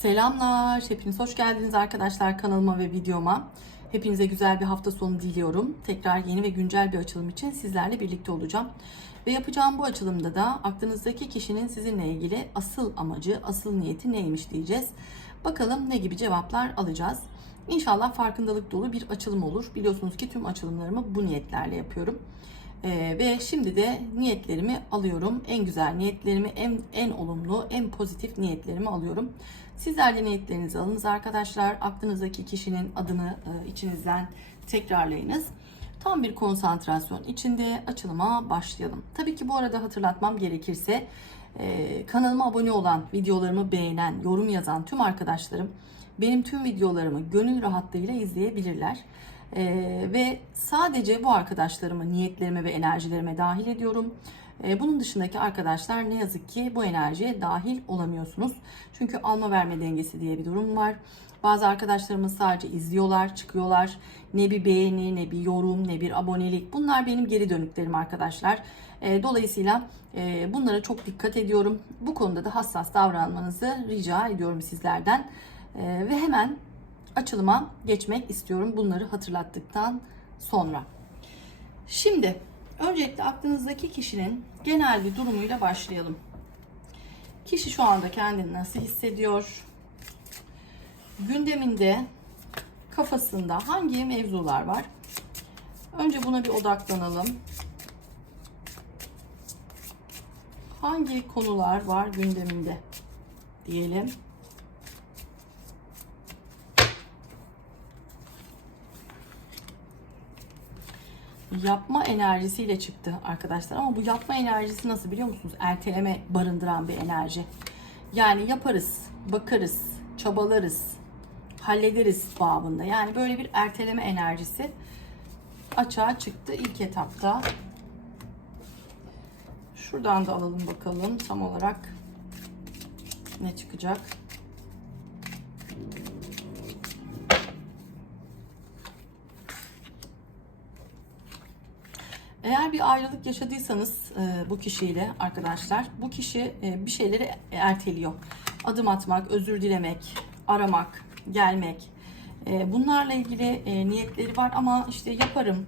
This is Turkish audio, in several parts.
Selamlar, hepiniz hoş geldiniz arkadaşlar kanalıma ve videoma. Hepinize güzel bir hafta sonu diliyorum. Tekrar yeni ve güncel bir açılım için sizlerle birlikte olacağım. Ve yapacağım bu açılımda da aklınızdaki kişinin sizinle ilgili asıl amacı, asıl niyeti neymiş diyeceğiz. Bakalım ne gibi cevaplar alacağız. İnşallah farkındalık dolu bir açılım olur. Biliyorsunuz ki tüm açılımlarımı bu niyetlerle yapıyorum. Ee, ve şimdi de niyetlerimi alıyorum. En güzel niyetlerimi, en, en olumlu, en pozitif niyetlerimi alıyorum. Sizler de niyetlerinizi alınız arkadaşlar. Aklınızdaki kişinin adını e, içinizden tekrarlayınız. Tam bir konsantrasyon içinde açılıma başlayalım. Tabii ki bu arada hatırlatmam gerekirse e, kanalıma abone olan, videolarımı beğenen, yorum yazan tüm arkadaşlarım benim tüm videolarımı gönül rahatlığıyla izleyebilirler. Ee, ve sadece bu arkadaşlarımı niyetlerime ve enerjilerime dahil ediyorum. Ee, bunun dışındaki arkadaşlar ne yazık ki bu enerjiye dahil olamıyorsunuz. Çünkü alma verme dengesi diye bir durum var. Bazı arkadaşlarımız sadece izliyorlar, çıkıyorlar. Ne bir beğeni, ne bir yorum, ne bir abonelik. Bunlar benim geri dönüklerim arkadaşlar. Ee, dolayısıyla e, bunlara çok dikkat ediyorum. Bu konuda da hassas davranmanızı rica ediyorum sizlerden. Ve hemen açılıma geçmek istiyorum bunları hatırlattıktan sonra. Şimdi öncelikle aklınızdaki kişinin genel bir durumuyla başlayalım. Kişi şu anda kendini nasıl hissediyor? Gündeminde, kafasında hangi mevzular var? Önce buna bir odaklanalım. Hangi konular var gündeminde diyelim. Yapma enerjisiyle çıktı arkadaşlar. Ama bu yapma enerjisi nasıl biliyor musunuz? Erteleme barındıran bir enerji. Yani yaparız, bakarız, çabalarız, hallederiz babında. Yani böyle bir erteleme enerjisi açığa çıktı ilk etapta. Şuradan da alalım bakalım tam olarak ne çıkacak. Eğer bir ayrılık yaşadıysanız e, bu kişiyle arkadaşlar, bu kişi e, bir şeyleri erteliyor. Adım atmak, özür dilemek, aramak, gelmek. E, bunlarla ilgili e, niyetleri var ama işte yaparım,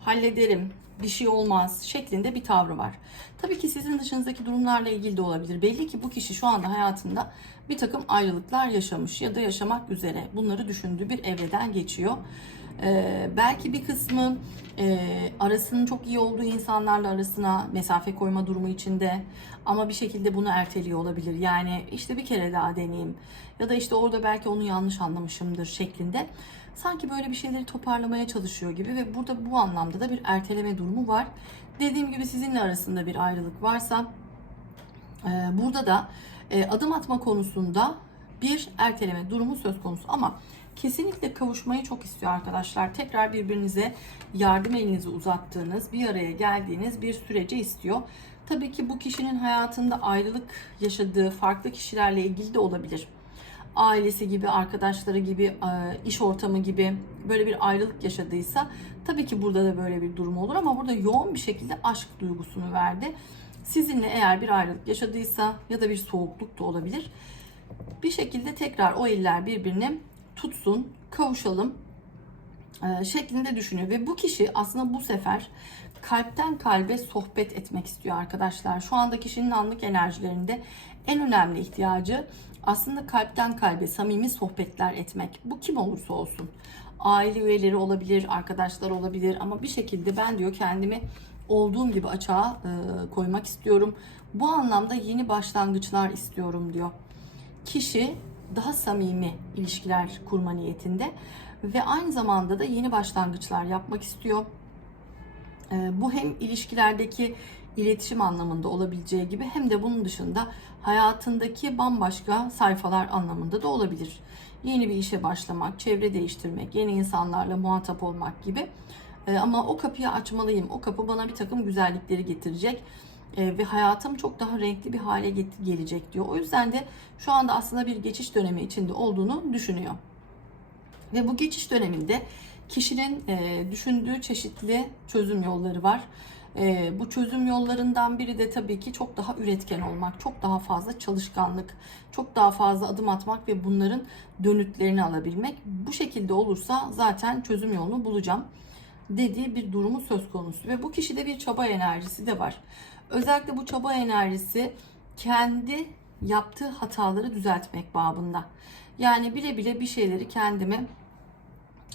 hallederim, bir şey olmaz şeklinde bir tavrı var. Tabii ki sizin dışınızdaki durumlarla ilgili de olabilir. Belli ki bu kişi şu anda hayatında bir takım ayrılıklar yaşamış ya da yaşamak üzere bunları düşündüğü bir evreden geçiyor. Ee, belki bir kısmı e, arasının çok iyi olduğu insanlarla arasına mesafe koyma durumu içinde ama bir şekilde bunu erteliyor olabilir. Yani işte bir kere daha deneyeyim ya da işte orada belki onu yanlış anlamışımdır şeklinde. Sanki böyle bir şeyleri toparlamaya çalışıyor gibi ve burada bu anlamda da bir erteleme durumu var. Dediğim gibi sizinle arasında bir ayrılık varsa e, burada da e, adım atma konusunda bir erteleme durumu söz konusu ama kesinlikle kavuşmayı çok istiyor arkadaşlar. Tekrar birbirinize yardım elinizi uzattığınız, bir araya geldiğiniz bir süreci istiyor. Tabii ki bu kişinin hayatında ayrılık yaşadığı farklı kişilerle ilgili de olabilir. Ailesi gibi, arkadaşları gibi, e, iş ortamı gibi böyle bir ayrılık yaşadıysa tabii ki burada da böyle bir durum olur ama burada yoğun bir şekilde aşk duygusunu verdi. Sizinle eğer bir ayrılık yaşadıysa ya da bir soğukluk da olabilir. Bir şekilde tekrar o eller birbirine tutsun, kavuşalım e, şeklinde düşünüyor. Ve bu kişi aslında bu sefer kalpten kalbe sohbet etmek istiyor arkadaşlar. Şu anda kişinin anlık enerjilerinde en önemli ihtiyacı aslında kalpten kalbe samimi sohbetler etmek. Bu kim olursa olsun. Aile üyeleri olabilir, arkadaşlar olabilir ama bir şekilde ben diyor kendimi olduğum gibi açığa e, koymak istiyorum. Bu anlamda yeni başlangıçlar istiyorum diyor. Kişi daha samimi ilişkiler kurma niyetinde ve aynı zamanda da yeni başlangıçlar yapmak istiyor. Ee, bu hem ilişkilerdeki iletişim anlamında olabileceği gibi hem de bunun dışında hayatındaki bambaşka sayfalar anlamında da olabilir. Yeni bir işe başlamak, çevre değiştirmek, yeni insanlarla muhatap olmak gibi. Ee, ama o kapıyı açmalıyım. O kapı bana bir takım güzellikleri getirecek e, ve hayatım çok daha renkli bir hale gelecek diyor. O yüzden de şu anda aslında bir geçiş dönemi içinde olduğunu düşünüyor. Ve bu geçiş döneminde kişinin e, düşündüğü çeşitli çözüm yolları var. Ee, bu çözüm yollarından biri de tabii ki çok daha üretken olmak, çok daha fazla çalışkanlık, çok daha fazla adım atmak ve bunların dönütlerini alabilmek. Bu şekilde olursa zaten çözüm yolunu bulacağım dediği bir durumu söz konusu ve bu kişide bir çaba enerjisi de var. Özellikle bu çaba enerjisi kendi yaptığı hataları düzeltmek babında. Yani bile bile bir şeyleri kendime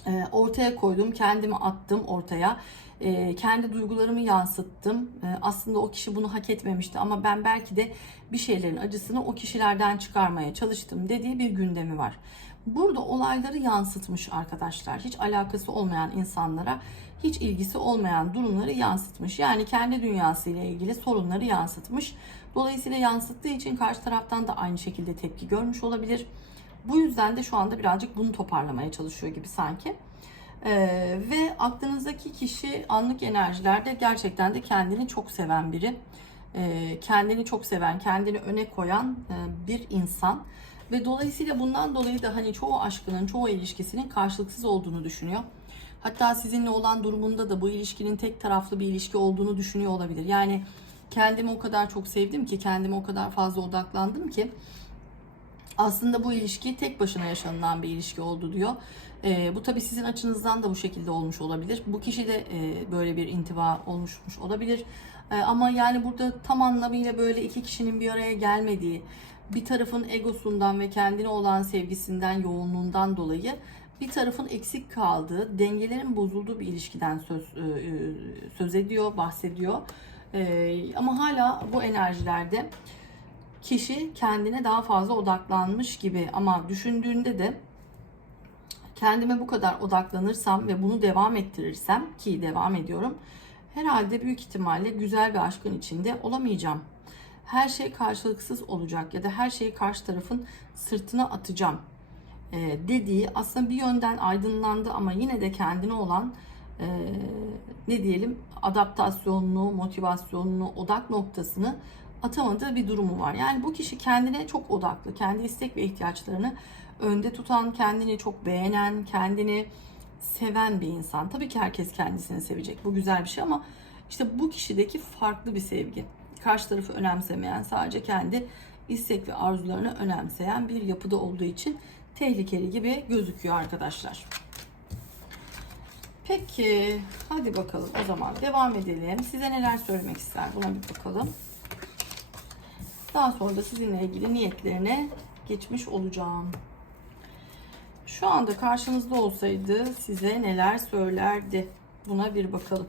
e, ortaya koydum, kendimi attım ortaya. E, kendi duygularımı yansıttım. E, aslında o kişi bunu hak etmemişti ama ben belki de bir şeylerin acısını o kişilerden çıkarmaya çalıştım dediği bir gündemi var. Burada olayları yansıtmış arkadaşlar. Hiç alakası olmayan insanlara, hiç ilgisi olmayan durumları yansıtmış. Yani kendi dünyasıyla ilgili sorunları yansıtmış. Dolayısıyla yansıttığı için karşı taraftan da aynı şekilde tepki görmüş olabilir. Bu yüzden de şu anda birazcık bunu toparlamaya çalışıyor gibi sanki. Ee, ve aklınızdaki kişi anlık enerjilerde gerçekten de kendini çok seven biri. Ee, kendini çok seven, kendini öne koyan e, bir insan. Ve dolayısıyla bundan dolayı da hani çoğu aşkının, çoğu ilişkisinin karşılıksız olduğunu düşünüyor. Hatta sizinle olan durumunda da bu ilişkinin tek taraflı bir ilişki olduğunu düşünüyor olabilir. Yani kendimi o kadar çok sevdim ki, kendime o kadar fazla odaklandım ki aslında bu ilişki tek başına yaşanılan bir ilişki oldu diyor. E, bu tabii sizin açınızdan da bu şekilde olmuş olabilir. Bu kişi de e, böyle bir intiba olmuşmuş olabilir. E, ama yani burada tam anlamıyla böyle iki kişinin bir araya gelmediği, bir tarafın egosundan ve kendine olan sevgisinden, yoğunluğundan dolayı bir tarafın eksik kaldığı, dengelerin bozulduğu bir ilişkiden söz e, e, söz ediyor, bahsediyor. E, ama hala bu enerjilerde kişi kendine daha fazla odaklanmış gibi ama düşündüğünde de kendime bu kadar odaklanırsam ve bunu devam ettirirsem ki devam ediyorum herhalde büyük ihtimalle güzel bir aşkın içinde olamayacağım. Her şey karşılıksız olacak ya da her şeyi karşı tarafın sırtına atacağım e, dediği aslında bir yönden aydınlandı ama yine de kendine olan e, ne diyelim adaptasyonunu, motivasyonunu, odak noktasını atamadığı bir durumu var. Yani bu kişi kendine çok odaklı, kendi istek ve ihtiyaçlarını önde tutan, kendini çok beğenen, kendini seven bir insan. Tabii ki herkes kendisini sevecek. Bu güzel bir şey ama işte bu kişideki farklı bir sevgi. Karşı tarafı önemsemeyen, sadece kendi istek ve arzularını önemseyen bir yapıda olduğu için tehlikeli gibi gözüküyor arkadaşlar. Peki, hadi bakalım o zaman devam edelim. Size neler söylemek ister buna bir bakalım. Daha sonra da sizinle ilgili niyetlerine geçmiş olacağım. Şu anda karşınızda olsaydı size neler söylerdi? Buna bir bakalım.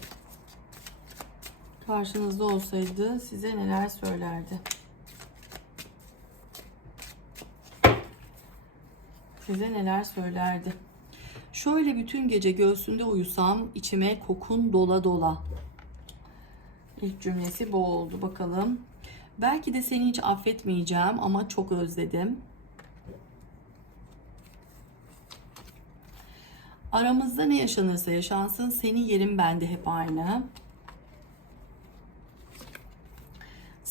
Karşınızda olsaydı size neler söylerdi? Size neler söylerdi? Şöyle bütün gece göğsünde uyusam içime kokun dola dola. İlk cümlesi bu oldu. Bakalım. Belki de seni hiç affetmeyeceğim ama çok özledim. Aramızda ne yaşanırsa yaşansın senin yerin bende hep aynı.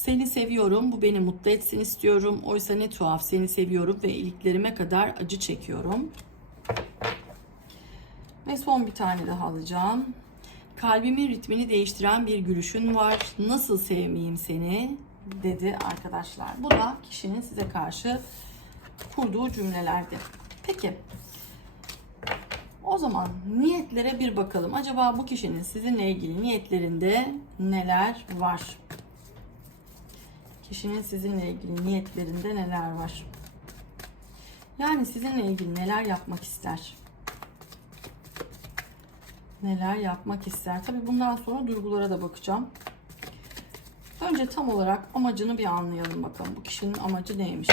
Seni seviyorum, bu beni mutlu etsin istiyorum. Oysa ne tuhaf, seni seviyorum ve iliklerime kadar acı çekiyorum. Ve son bir tane daha alacağım. Kalbimin ritmini değiştiren bir gülüşün var. Nasıl sevmeyeyim seni? dedi arkadaşlar. Bu da kişinin size karşı kurduğu cümlelerdi. Peki. O zaman niyetlere bir bakalım. Acaba bu kişinin sizinle ilgili niyetlerinde neler var? Kişinin sizinle ilgili niyetlerinde neler var? Yani sizinle ilgili neler yapmak ister? Neler yapmak ister? Tabii bundan sonra duygulara da bakacağım. Önce tam olarak amacını bir anlayalım bakalım. Bu kişinin amacı neymiş?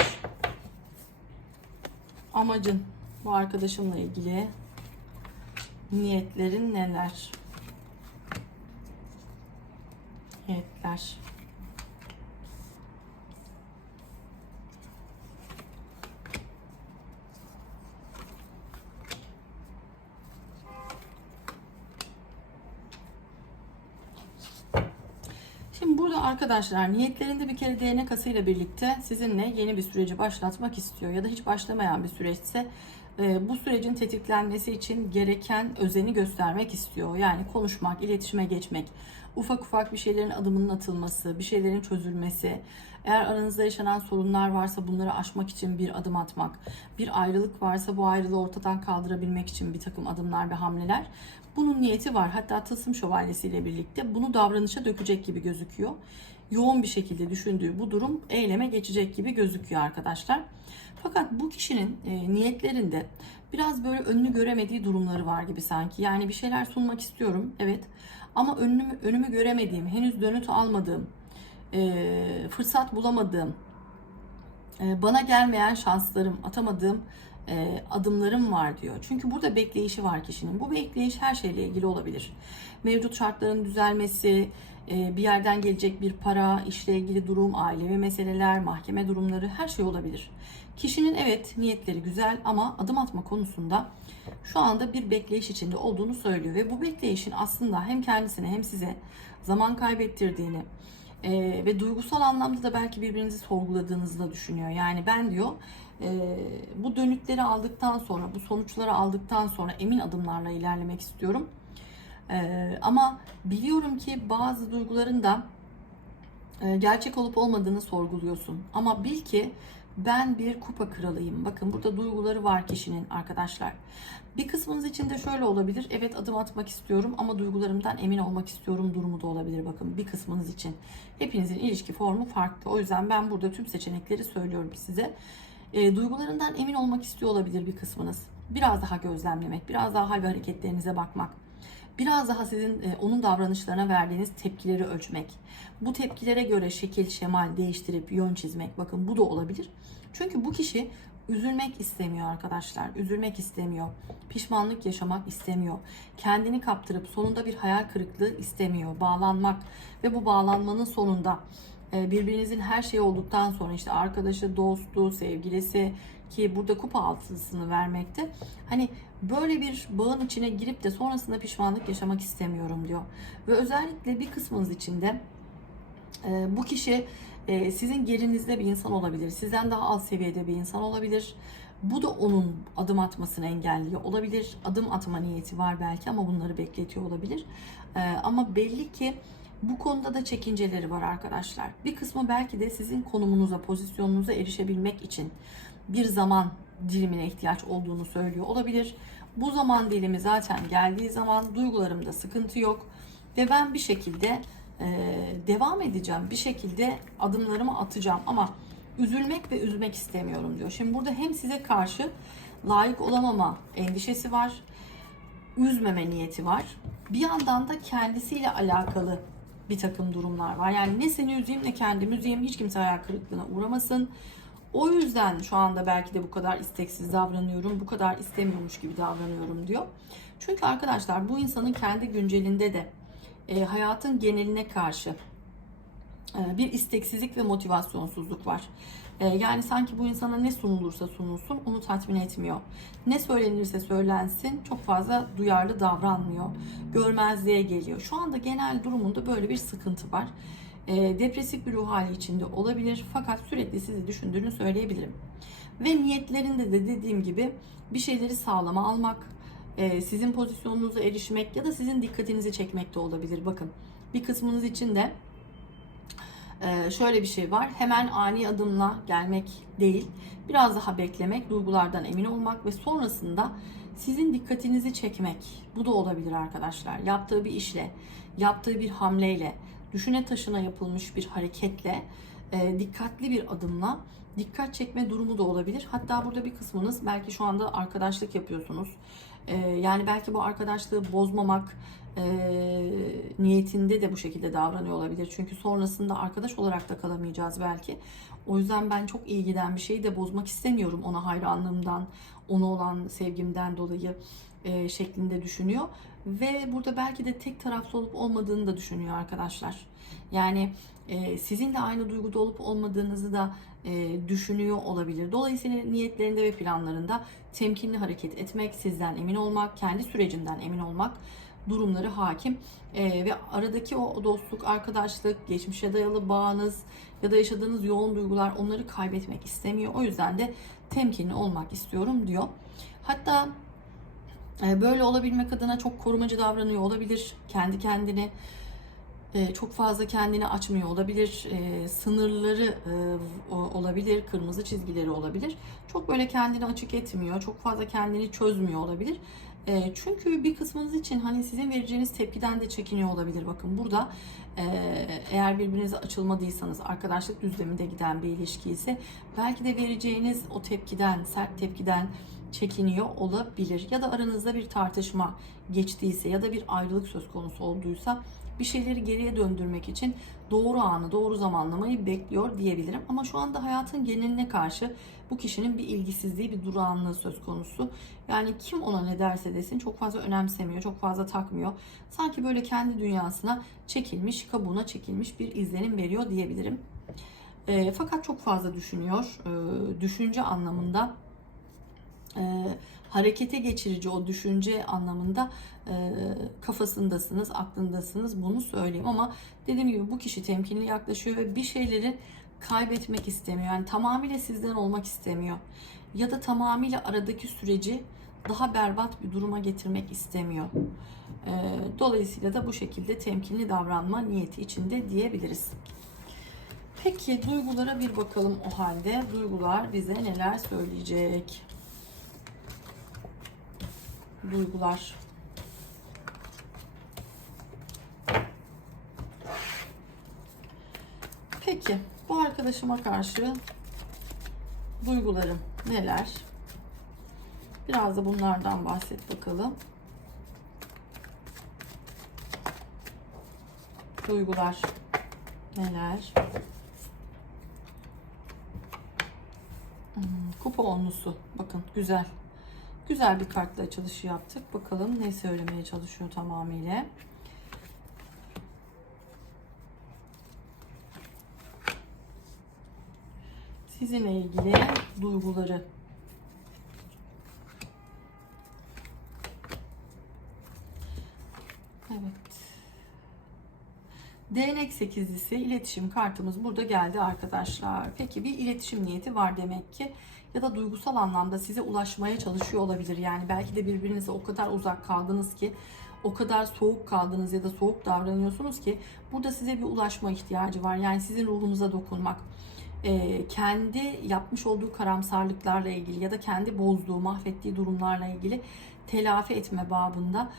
Amacın bu arkadaşımla ilgili niyetlerin neler? Niyetler. Şimdi burada arkadaşlar niyetlerinde bir kere DNA kasıyla birlikte sizinle yeni bir süreci başlatmak istiyor ya da hiç başlamayan bir süreçse bu sürecin tetiklenmesi için gereken özeni göstermek istiyor. Yani konuşmak, iletişime geçmek, ufak ufak bir şeylerin adımının atılması, bir şeylerin çözülmesi, eğer aranızda yaşanan sorunlar varsa bunları aşmak için bir adım atmak, bir ayrılık varsa bu ayrılığı ortadan kaldırabilmek için bir takım adımlar ve hamleler. Bunun niyeti var. Hatta Tılsım Şövalyesi birlikte bunu davranışa dökecek gibi gözüküyor. Yoğun bir şekilde düşündüğü bu durum eyleme geçecek gibi gözüküyor arkadaşlar. Fakat bu kişinin e, niyetlerinde biraz böyle önünü göremediği durumları var gibi sanki. Yani bir şeyler sunmak istiyorum, evet. Ama önümü, önümü göremediğim, henüz dönüt almadığım, e, fırsat bulamadığım, e, bana gelmeyen şanslarım, atamadığım e, adımlarım var diyor. Çünkü burada bekleyişi var kişinin. Bu bekleyiş her şeyle ilgili olabilir. Mevcut şartların düzelmesi, e, bir yerden gelecek bir para, işle ilgili durum, ailevi meseleler, mahkeme durumları her şey olabilir. Kişinin evet niyetleri güzel ama adım atma konusunda şu anda bir bekleyiş içinde olduğunu söylüyor ve bu bekleyişin aslında hem kendisine hem size zaman kaybettirdiğini e, ve duygusal anlamda da belki birbirinizi sorguladığınızı da düşünüyor. Yani ben diyor e, bu dönütleri aldıktan sonra, bu sonuçları aldıktan sonra emin adımlarla ilerlemek istiyorum. E, ama biliyorum ki bazı duyguların da e, gerçek olup olmadığını sorguluyorsun. Ama bil ki ben bir kupa kralıyım. Bakın burada duyguları var kişinin arkadaşlar. Bir kısmınız için de şöyle olabilir. Evet adım atmak istiyorum ama duygularımdan emin olmak istiyorum durumu da olabilir. Bakın bir kısmınız için. Hepinizin ilişki formu farklı. O yüzden ben burada tüm seçenekleri söylüyorum size. E, duygularından emin olmak istiyor olabilir bir kısmınız. Biraz daha gözlemlemek, biraz daha hal ve hareketlerinize bakmak. Biraz daha sizin e, onun davranışlarına verdiğiniz tepkileri ölçmek. Bu tepkilere göre şekil, şemal değiştirip yön çizmek. Bakın bu da olabilir. Çünkü bu kişi üzülmek istemiyor arkadaşlar. Üzülmek istemiyor. Pişmanlık yaşamak istemiyor. Kendini kaptırıp sonunda bir hayal kırıklığı istemiyor. Bağlanmak ve bu bağlanmanın sonunda e, birbirinizin her şeyi olduktan sonra işte arkadaşı, dostu, sevgilisi ki burada kupa altısını vermekte. Hani böyle bir bağın içine girip de sonrasında pişmanlık yaşamak istemiyorum diyor. Ve özellikle bir kısmınız içinde e, bu kişi e, sizin gerinizde bir insan olabilir. Sizden daha alt seviyede bir insan olabilir. Bu da onun adım atmasını engelliyor olabilir. Adım atma niyeti var belki ama bunları bekletiyor olabilir. E, ama belli ki bu konuda da çekinceleri var arkadaşlar. Bir kısmı belki de sizin konumunuza, pozisyonunuza erişebilmek için bir zaman dilimine ihtiyaç olduğunu söylüyor olabilir. Bu zaman dilimi zaten geldiği zaman duygularımda sıkıntı yok ve ben bir şekilde e, devam edeceğim. Bir şekilde adımlarımı atacağım ama üzülmek ve üzmek istemiyorum diyor. Şimdi burada hem size karşı layık olamama endişesi var, üzmeme niyeti var. Bir yandan da kendisiyle alakalı bir takım durumlar var. Yani ne seni üzeyim ne kendimi üzeyim hiç kimse hayal kırıklığına uğramasın. O yüzden şu anda belki de bu kadar isteksiz davranıyorum, bu kadar istemiyormuş gibi davranıyorum diyor. Çünkü arkadaşlar bu insanın kendi güncelinde de e, hayatın geneline karşı e, bir isteksizlik ve motivasyonsuzluk var. E, yani sanki bu insana ne sunulursa sunulsun onu tatmin etmiyor. Ne söylenirse söylensin çok fazla duyarlı davranmıyor. Görmezliğe geliyor. Şu anda genel durumunda böyle bir sıkıntı var. E, depresif bir ruh hali içinde olabilir fakat sürekli sizi düşündüğünü söyleyebilirim. Ve niyetlerinde de dediğim gibi bir şeyleri sağlama almak, e, sizin pozisyonunuza erişmek ya da sizin dikkatinizi çekmek de olabilir. Bakın bir kısmınız için de e, şöyle bir şey var. Hemen ani adımla gelmek değil, biraz daha beklemek, duygulardan emin olmak ve sonrasında sizin dikkatinizi çekmek. Bu da olabilir arkadaşlar. Yaptığı bir işle, yaptığı bir hamleyle, düşüne taşına yapılmış bir hareketle, e, dikkatli bir adımla dikkat çekme durumu da olabilir. Hatta burada bir kısmınız belki şu anda arkadaşlık yapıyorsunuz. E, yani belki bu arkadaşlığı bozmamak e, niyetinde de bu şekilde davranıyor olabilir. Çünkü sonrasında arkadaş olarak da kalamayacağız belki. O yüzden ben çok iyi giden bir şeyi de bozmak istemiyorum ona hayranlığımdan, ona olan sevgimden dolayı e, şeklinde düşünüyor. Ve burada belki de tek taraflı olup olmadığını da düşünüyor arkadaşlar. Yani e, sizin de aynı duyguda olup olmadığınızı da e, düşünüyor olabilir. Dolayısıyla niyetlerinde ve planlarında temkinli hareket etmek, sizden emin olmak, kendi sürecinden emin olmak durumları hakim. E, ve aradaki o dostluk, arkadaşlık, geçmişe dayalı bağınız, ya da yaşadığınız yoğun duygular onları kaybetmek istemiyor. O yüzden de temkinli olmak istiyorum diyor. Hatta böyle olabilmek adına çok korumacı davranıyor olabilir. Kendi kendine e, çok fazla kendini açmıyor olabilir. E, sınırları e, olabilir, kırmızı çizgileri olabilir. Çok böyle kendini açık etmiyor. Çok fazla kendini çözmüyor olabilir. Çünkü bir kısmınız için hani sizin vereceğiniz tepkiden de çekiniyor olabilir. Bakın burada eğer birbirinize açılmadıysanız, arkadaşlık düzleminde giden bir ilişki ise belki de vereceğiniz o tepkiden, sert tepkiden çekiniyor olabilir. Ya da aranızda bir tartışma geçtiyse ya da bir ayrılık söz konusu olduysa bir şeyleri geriye döndürmek için doğru anı, doğru zamanlamayı bekliyor diyebilirim. Ama şu anda hayatın geneline karşı bu kişinin bir ilgisizliği, bir durağanlığı söz konusu. Yani kim ona ne derse desin çok fazla önemsemiyor, çok fazla takmıyor. Sanki böyle kendi dünyasına çekilmiş, kabuğuna çekilmiş bir izlenim veriyor diyebilirim. E, fakat çok fazla düşünüyor. E, düşünce anlamında e, harekete geçirici o düşünce anlamında e, kafasındasınız, aklındasınız bunu söyleyeyim ama dediğim gibi bu kişi temkinli yaklaşıyor ve bir şeyleri kaybetmek istemiyor. Yani tamamıyla sizden olmak istemiyor. Ya da tamamıyla aradaki süreci daha berbat bir duruma getirmek istemiyor. E, dolayısıyla da bu şekilde temkinli davranma niyeti içinde diyebiliriz. Peki duygulara bir bakalım o halde. Duygular bize neler söyleyecek? Duygular. Peki bu arkadaşıma karşı duygularım neler? Biraz da bunlardan bahset bakalım. Duygular neler? Hmm, kupa onlusu. Bakın güzel. Güzel bir kartla açılışı yaptık. Bakalım ne söylemeye çalışıyor tamamıyla. Sizinle ilgili duyguları. Evet. Değnek sekizlisi iletişim kartımız burada geldi arkadaşlar. Peki bir iletişim niyeti var demek ki ya da duygusal anlamda size ulaşmaya çalışıyor olabilir. Yani belki de birbirinize o kadar uzak kaldınız ki o kadar soğuk kaldınız ya da soğuk davranıyorsunuz ki burada size bir ulaşma ihtiyacı var. Yani sizin ruhunuza dokunmak. Kendi yapmış olduğu karamsarlıklarla ilgili ya da kendi bozduğu, mahvettiği durumlarla ilgili telafi etme babında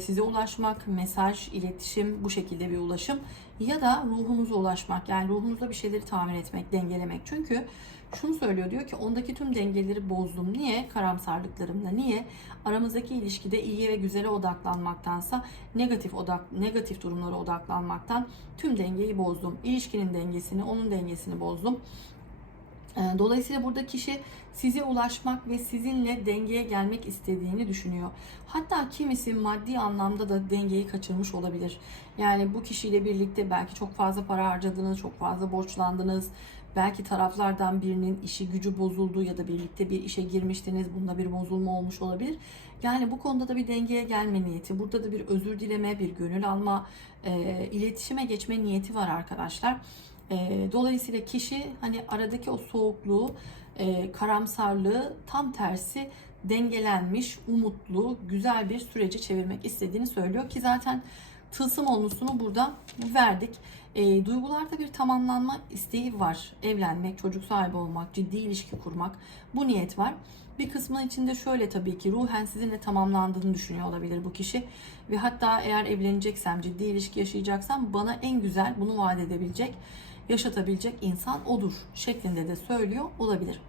size ulaşmak, mesaj, iletişim bu şekilde bir ulaşım ya da ruhunuza ulaşmak yani ruhunuzda bir şeyleri tamir etmek, dengelemek. Çünkü şunu söylüyor diyor ki ondaki tüm dengeleri bozdum. Niye? Karamsarlıklarımla. Niye? Aramızdaki ilişkide iyiye ve güzele odaklanmaktansa negatif odak negatif durumlara odaklanmaktan tüm dengeyi bozdum. İlişkinin dengesini, onun dengesini bozdum. Ee, Dolayısıyla burada kişi size ulaşmak ve sizinle dengeye gelmek istediğini düşünüyor. Hatta kimisi maddi anlamda da dengeyi kaçırmış olabilir. Yani bu kişiyle birlikte belki çok fazla para harcadınız, çok fazla borçlandınız. Belki taraflardan birinin işi gücü bozuldu ya da birlikte bir işe girmiştiniz. Bunda bir bozulma olmuş olabilir. Yani bu konuda da bir dengeye gelme niyeti, burada da bir özür dileme, bir gönül alma, e, iletişime geçme niyeti var arkadaşlar. E, dolayısıyla kişi hani aradaki o soğukluğu, e, karamsarlığı tam tersi dengelenmiş, umutlu, güzel bir sürece çevirmek istediğini söylüyor ki zaten tılsım onlusunu burada verdik. E, duygularda bir tamamlanma isteği var. Evlenmek, çocuk sahibi olmak, ciddi ilişki kurmak bu niyet var. Bir kısmın içinde şöyle tabii ki ruhen sizinle tamamlandığını düşünüyor olabilir bu kişi. Ve hatta eğer evleneceksem, ciddi ilişki yaşayacaksam bana en güzel bunu vaat edebilecek, yaşatabilecek insan odur şeklinde de söylüyor olabilir.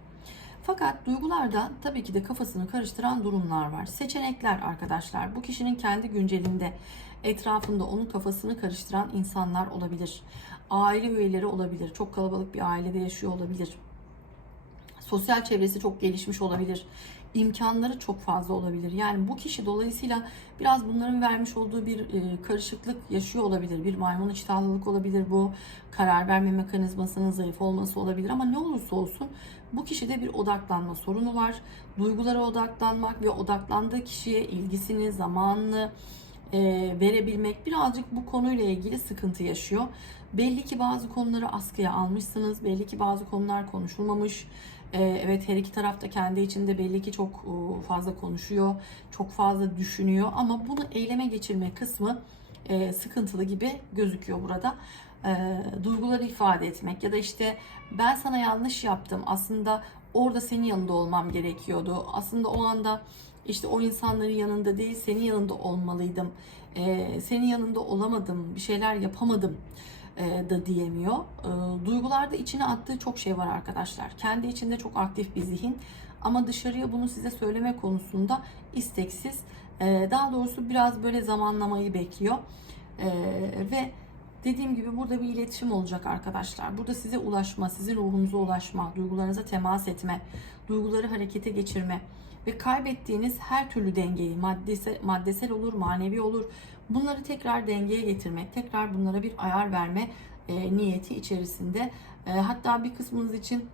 Fakat duygularda tabii ki de kafasını karıştıran durumlar var. Seçenekler arkadaşlar. Bu kişinin kendi güncelinde etrafında onun kafasını karıştıran insanlar olabilir. Aile üyeleri olabilir. Çok kalabalık bir ailede yaşıyor olabilir. Sosyal çevresi çok gelişmiş olabilir. İmkanları çok fazla olabilir. Yani bu kişi dolayısıyla biraz bunların vermiş olduğu bir e, karışıklık yaşıyor olabilir. Bir maymun iştahlılık olabilir bu. Karar verme mekanizmasının zayıf olması olabilir ama ne olursa olsun bu kişide bir odaklanma sorunu var. Duygulara odaklanmak ve odaklandığı kişiye ilgisini, zamanını, e, verebilmek birazcık bu konuyla ilgili sıkıntı yaşıyor. Belli ki bazı konuları askıya almışsınız. Belli ki bazı konular konuşulmamış. E, evet her iki taraf da kendi içinde belli ki çok e, fazla konuşuyor. Çok fazla düşünüyor ama bunu eyleme geçirme kısmı e, sıkıntılı gibi gözüküyor burada. E, duyguları ifade etmek ya da işte ben sana yanlış yaptım aslında orada senin yanında olmam gerekiyordu. Aslında o anda işte o insanların yanında değil senin yanında olmalıydım. E, senin yanında olamadım, bir şeyler yapamadım e, da diyemiyor. E, duygularda içine attığı çok şey var arkadaşlar. Kendi içinde çok aktif bir zihin ama dışarıya bunu size söyleme konusunda isteksiz. E, daha doğrusu biraz böyle zamanlamayı bekliyor. E, ve dediğim gibi burada bir iletişim olacak arkadaşlar. Burada size ulaşma, sizin ruhunuza ulaşma, duygularınıza temas etme, duyguları harekete geçirme ve kaybettiğiniz her türlü dengeyi maddesel, maddesel olur, manevi olur. Bunları tekrar dengeye getirmek, tekrar bunlara bir ayar verme e, niyeti içerisinde. E, hatta bir kısmınız için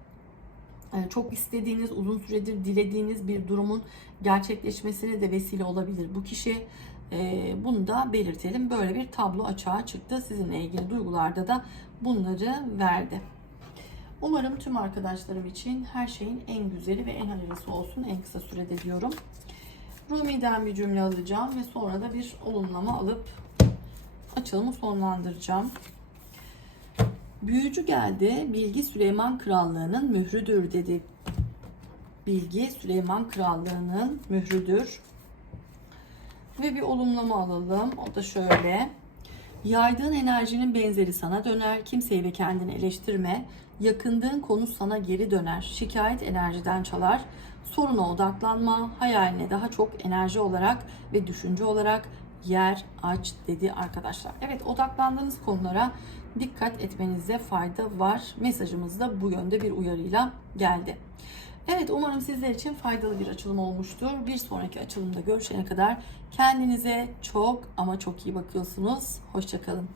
e, çok istediğiniz, uzun süredir dilediğiniz bir durumun gerçekleşmesine de vesile olabilir bu kişi. E, bunu da belirtelim. Böyle bir tablo açığa çıktı. Sizinle ilgili duygularda da bunları verdi. Umarım tüm arkadaşlarım için her şeyin en güzeli ve en hayırlısı olsun en kısa sürede diyorum. Rumi'den bir cümle alacağım ve sonra da bir olumlama alıp açılımı sonlandıracağım. Büyücü geldi, bilgi Süleyman Krallığı'nın mührüdür dedi. Bilgi Süleyman Krallığı'nın mührüdür. Ve bir olumlama alalım. O da şöyle. Yaydığın enerjinin benzeri sana döner. Kimseyi ve kendini eleştirme. Yakındığın konu sana geri döner. Şikayet enerjiden çalar. Soruna odaklanma. Hayaline daha çok enerji olarak ve düşünce olarak yer aç dedi arkadaşlar. Evet odaklandığınız konulara dikkat etmenize fayda var. Mesajımız da bu yönde bir uyarıyla geldi. Evet umarım sizler için faydalı bir açılım olmuştur. Bir sonraki açılımda görüşene kadar kendinize çok ama çok iyi bakıyorsunuz. Hoşçakalın.